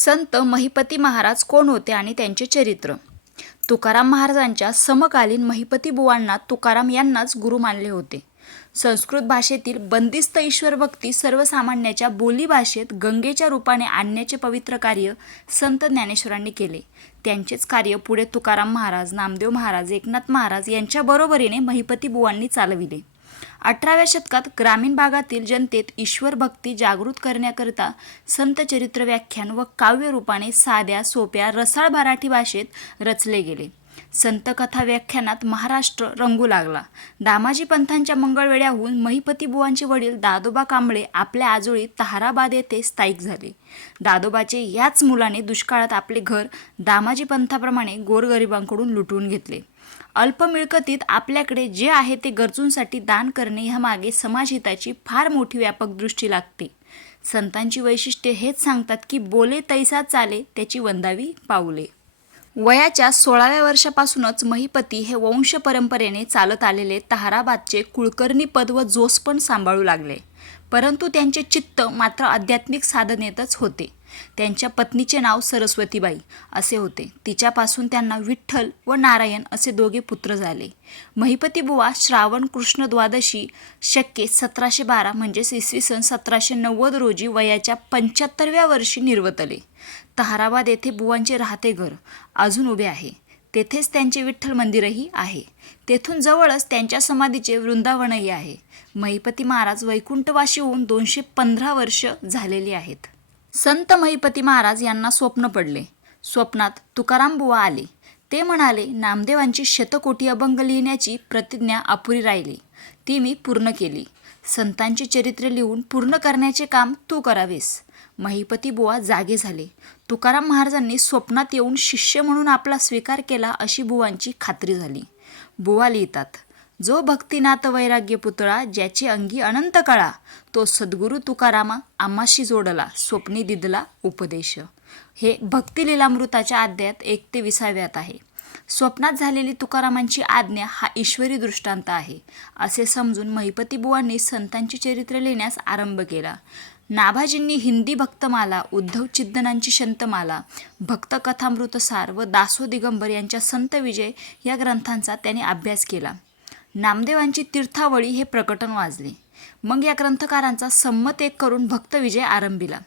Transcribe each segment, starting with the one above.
संत महिपती महाराज कोण होते आणि त्यांचे चरित्र? तुकाराम महाराजांच्या समकालीन महिपती बुवांना तुकाराम यांनाच गुरु मानले होते. संस्कृत भाषेतील बंदिस्त ईश्वरभक्ती सर्वसामान्याच्या बोलीभाषेत गंगेच्या रूपाने आणण्याचे पवित्र कार्य संत ज्ञानेश्वरांनी केले. त्यांचेच कार्य पुढे तुकाराम महाराज नामदेव महाराज एकनाथ महाराज यांच्या बरोबरीने महिपती बुवांनी चालविले. अठराव्या शतकात ग्रामीण भागातील जनतेत ईश्वर भक्ती जागृत करण्याकरिता संत चरित्र व्याख्यान व काव्य रूपाने साध्या सोप्या रसाळ मराठी भाषेत रचले गेले. संतकथा व्याख्यानात महाराष्ट्र रंगू लागला. दामाजी पंथांच्या मंगळवेड्याहून महिपती बुवांचे वडील दादोबा कांबळे आपल्या आजोळी तहाराबाद येथे स्थायिक झाले. दादोबाचे याच मुलाने दुष्काळात आपले घर दामाजी पंथाप्रमाणे गोरगरिबांकडून लुटून घेतले. अल्प मिळकतीत आपल्याकडे जे आहे ते गरजूंसाठी दान करणे ह्यामागे समाजहिताची फार मोठी व्यापक दृष्टी लागते. संतांची वैशिष्ट्ये हेच सांगतात की बोले तैसा चाले त्याची वंदावी पाऊले. वयाच्या सोळाव्या वर्षापासूनच महिपती हे वंश परंपरेने चालत आलेले तहाराबादचे कुलकर्णी पद व जोसपण सांभाळू लागले. परंतु त्यांचे चित्त मात्र आध्यात्मिक साधनेतच होते. त्यांच्या पत्नीचे नाव सरस्वतीबाई असे होते. तिच्यापासून त्यांना विठ्ठल व नारायण असे दोघे पुत्र झाले. महिपती बुवा श्रावण कृष्ण द्वादशी शक्य सतराशे बारा म्हणजेच इसवी सन सतराशे नव्वद रोजी वयाच्या पंच्याहत्तरव्या वर्षी निर्वतले. तहाराबाद येथे बुवांचे राहते घर अजून उभे आहे. तेथेच त्यांचे विठ्ठल मंदिरही आहे. तेथून जवळच त्यांच्या समाधीचे वृंदावनही आहे. महिपती महाराज वैकुंठवाशी होऊन दोनशे पंधरा वर्ष झालेली आहेत. संत महिपती महाराज यांना स्वप्न पडले. स्वप्नात तुकाराम बुवा आले. ते म्हणाले नामदेवांची शतकोटी अभंग लिहिण्याची प्रतिज्ञा अपुरी राहिली. ती मी पूर्ण केली. संतांची चरित्रे लिहून पूर्ण करण्याचे काम तू करावेस. महिपती बुवा जागे झाले. तुकाराम महाराजांनी स्वप्नात येऊन शिष्य म्हणून आपला स्वीकार केला अशी बुवांची खात्री झाली. बुवा लिहितात जो भक्तिनाथ वैराग्य पुतळा ज्याची अंगी अनंत कळा तो सद्गुरू तुकारामा आम्हाशी जोडला स्वप्नी दिदला उपदेश. हे भक्तिलीलामृताच्या अध्यायात एक ते विसाव्यात आहे. स्वप्नात झालेली तुकारामांची आज्ञा हा ईश्वरी दृष्टांत आहे असे समजून महिपती बुवांनी संतांची चरित्र लिहिण्यास आरंभ केला. नाभाजींनी हिंदी भक्तमाला उद्धव चिद्दनांची शंतमाला भक्तकथामृतसार व दासो दिगंबर यांच्या संत विजय या ग्रंथांचा त्याने अभ्यास केला. नामदेवांची तीर्थावळी हे प्रकटन वाजले. मग या ग्रंथकारांचा संमत एक करून भक्तविजय आरंभिला.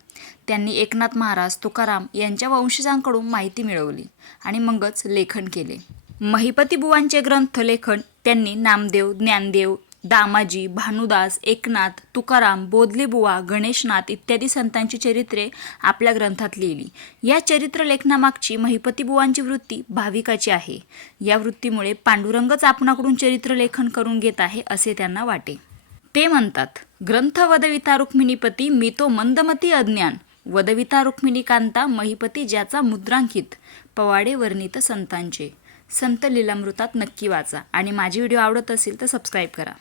त्यांनी एकनाथ महाराज तुकाराम यांच्या वंशजांकडून माहिती मिळवली आणि मगच लेखन केले. महिपती बुवांचे ग्रंथ लेखन त्यांनी नामदेव ज्ञानदेव दामाजी भानुदास एकनाथ तुकाराम बोधलेबुवा गणेशनाथ इत्यादी संतांची चरित्रे आपल्या ग्रंथात लिहिली. या चरित्र लेखनामागची महिपतीबुवांची वृत्ती भाविकाची आहे. या वृत्तीमुळे पांडुरंगच आपणाकडून चरित्र लेखन करून घेत आहे असे त्यांना वाटे. ते म्हणतात ग्रंथ वदविता रुक्मिणीपती मी तो मंदमती अज्ञान. वदविता रुक्मिणी कांता महिपती ज्याचा मुद्रांकित. पवाडे वर्णित संतांचे. संत लीलामृतात नक्की वाचा. आणि माझी व्हिडिओ आवडत असेल तर सबस्क्राईब करा.